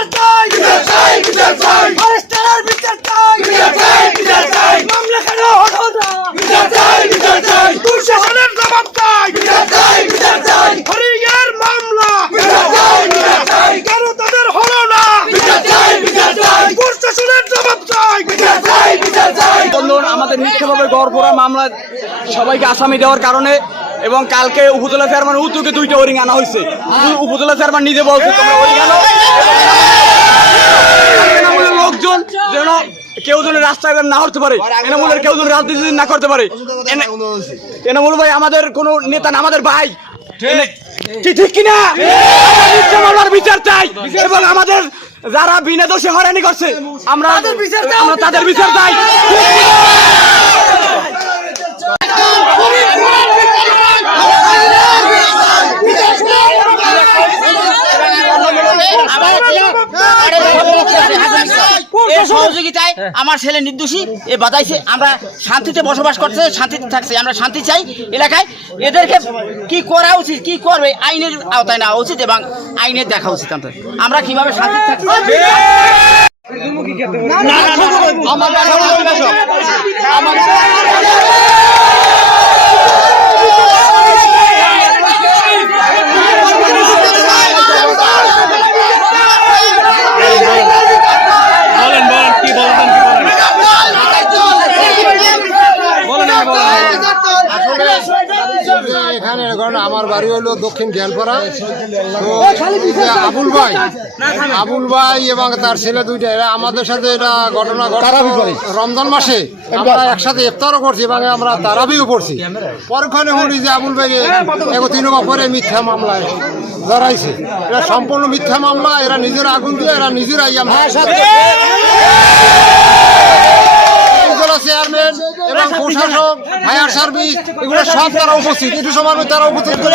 বিচার চাই, বিচার চাই, বিচার চাই, আরেস্টের বিচার চাই, বিচার চাই, বিচার চাই, মামলা কেন হলো না, বিচার চাই, বিচার চাই, প্রশাসনের জবাব চাই, বিচার চাই, বিচার চাই, হরিয়ের মামলা, বিচার চাই, বিচার চাই, কেন তাদের হলো না, বিচার চাই, বিচার চাই, প্রশাসনের জবাব চাই, বিচার চাই, বিচার চাই। আমাদের মিথ্যাভাবে গড়পড়া মামলা সবাইকে আসামি দেওয়ার কারণে এবং কালকে উপজেলা চেয়ারম্যান উদ্যোগে 2টা ওরিং আনা হয়েছে। উপজেলা চেয়ারম্যান নিজে বলছে তোমরা ওরিং আনো, লোকজন যেন কেউ যেন রাস্তায় না হতে পারে, এনামূলের কেউ যেন রাজনীতি না করতে পারে। এনামূল ভাই আমাদের কোনো নেতা না, আমাদের ভাই, ঠিক কিনা? মামলার বিচার চাই এবং আমাদের যারা বিনা দোষে হয়রানি করছে আমরা তাদের বিচার চাই। সহযোগিতায় আমার ছেলে নির্দোষী এ বাঁচাইছে, আমরা শান্তিতে বসবাস করতে, শান্তিতে থাকছে, আমরা শান্তি চাই এলাকায়। এদেরকে কি করা উচিত, কি করবে আইনের আওতায় নেওয়া উচিত এবং আইনের দেখা উচিত। আমরা কিভাবে শান্তিতে থাকছি এখানে আমার বাড়ি হলো দক্ষিণ জ্ঞানপাড়া। তো আবুল ভাই এবং তার ছেলে দুইটা এরা আমাদের সাথে এটা ঘটনা ঘটে রমজান মাসে আমরা একসাথে ইফতারও করছি এবং আমরা তারাবিও করছি। পরক্ষণে শুনি যে আবুল ভাই 3 পরে মিথ্যা মামলায় জড়াইছে। এটা সম্পূর্ণ মিথ্যা মামলা। এরা নিজেরা আগুন দিয়ে এরা নিজেরাই চেয়ারম্যান এবং প্রশাসক, ফায়ার সার্ভিস এগুলো সব তারা উপস্থিত। একটু সময় তারা উপস্থিত করে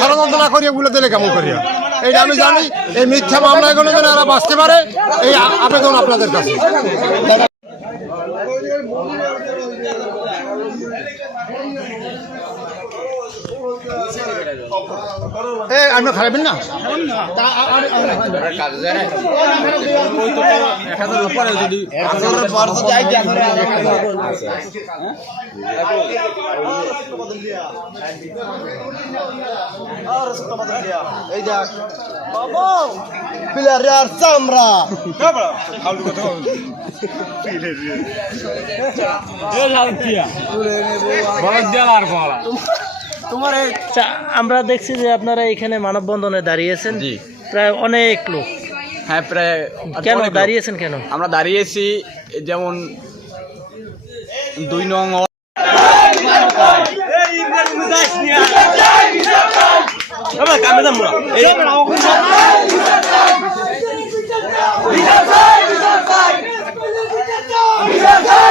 ষড়যন্ত্র না করি এগুলো দিলে কেমন করিয়া এইটা আমি জানি। এই মিথ্যা মামলাগুলো যেন এরা বাঁচতে পারে এই আবেদন আপনাদের কাছে। আপনি খারাপেন না চামড়া আমরা দেখছি যে আপনারা এখানে মানববন্ধনে দাঁড়িয়েছেন, প্রায় অনেক লোক। হ্যাঁ, প্রায়। কেন দাঁড়িয়েছেন? কেন আমরা দাঁড়িয়েছি যেমন 2 নং বিচার চাই, বিচার চাই, বিচার চাই, বিচার চাই।